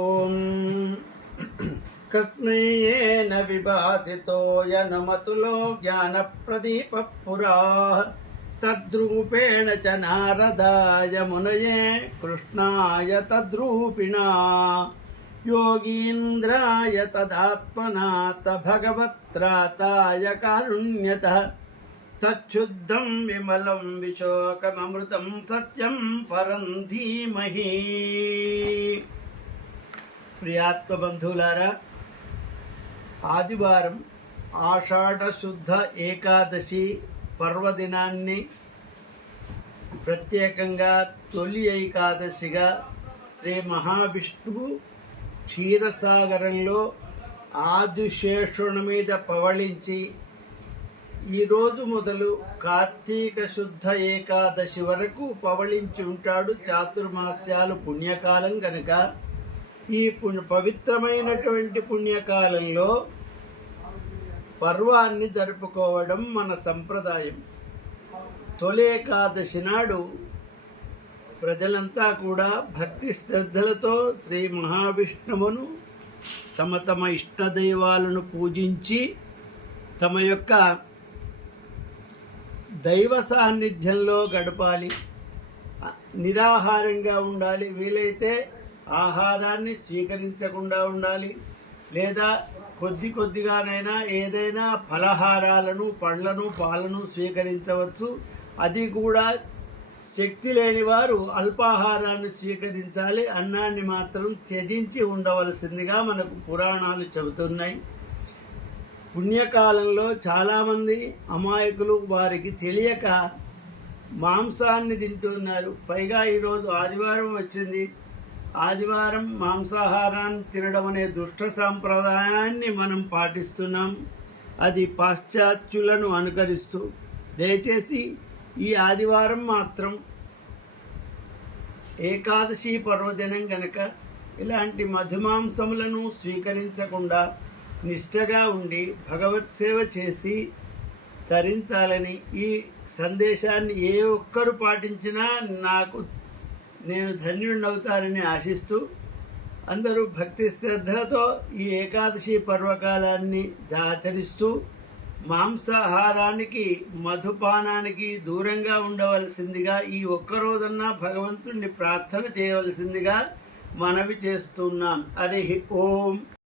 ॐ कस्मै येन विभासितोऽयनमतुलो ज्ञानप्रदीपः पुराः। तद्रूपेण च नारदाय मुनये कृष्णाय तद्रूपिणा। योगीन्द्राय तदात्मनाथ भगवत्राताय कारुण्यतः। तच्छुद्धं विमलं विशोकममृतं सत्यं परं धीमहि। ప్రియాత్మ బంధువులారా ఆదివారం ఆషాఢశుద్ధ ఏకాదశి పర్వదినాన్ని ప్రత్యేకంగా తొలి ఏకాదశిగా శ్రీ మహావిష్ణువు క్షీరసాగరంలో ఆదిశేషుని మీద పవళించి ఈరోజు మొదలు కార్తీక శుద్ధ ఏకాదశి వరకు పవళించి ఉంటాడు చాతుర్మాస్యాలు పుణ్యకాలం కనుక ఈ పుణ్య పవిత్రమైనటువంటి పుణ్యకాలంలో పర్వాన్ని జరుపుకోవడం మన సంప్రదాయం. తొలి ఏకాదశి నాడు ప్రజలంతా కూడా భక్తి శ్రద్ధలతో శ్రీ మహావిష్ణువును తమ తమ ఇష్టదైవాలను పూజించి తమ యొక్క దైవ సాన్నిధ్యంలో గడపాలి. నిరాహారంగా ఉండాలి. వీలైతే ఆహారాన్ని స్వీకరించకుండా ఉండాలి. లేదా కొద్ది కొద్దిగానైనా ఏదైనా ఫలహారాలను పండ్లను పాలను స్వీకరించవచ్చు. అది కూడా శక్తి లేని వారు అల్పాహారాన్ని స్వీకరించాలి. అన్నాన్ని మాత్రం త్యజించి ఉండవలసిందిగా మనకు పురాణాలు చెబుతున్నాయి. పుణ్యకాలంలో చాలామంది అమాయకులు వారికి తెలియక మాంసాన్ని తింటున్నారు. పైగా ఈరోజు ఆదివారం వచ్చింది. ఆదివారం మాంసాహారాన్ని తినడం అనే దుష్ట సాంప్రదాయాన్ని మనం పాటిస్తున్నాం. అది పాశ్చాత్యులను అనుకరిస్తూ. దయచేసి ఈ ఆదివారం మాత్రం ఏకాదశి పర్వదినం గనక ఇలాంటి మధుమాంసములను స్వీకరించకుండా నిష్టగా ఉండి భగవత్ సేవ చేసి తరించాలని ఈ సందేశాన్ని ఏ ఒక్కరు పాటించినా నాకు నేను ధన్యుణ్ణవుతానని ఆశిస్తూ అందరూ భక్తి శ్రద్ధలతో ఈ ఏకాదశి పర్వకాలాన్ని ఆచరిస్తూ మాంసాహారానికి మధుపానానికి దూరంగా ఉండవలసిందిగా ఈ ఒక్కరోజన్నా భగవంతుణ్ణి ప్రార్థన చేయవలసిందిగా మనవి చేస్తున్నాం. హరి ఓం.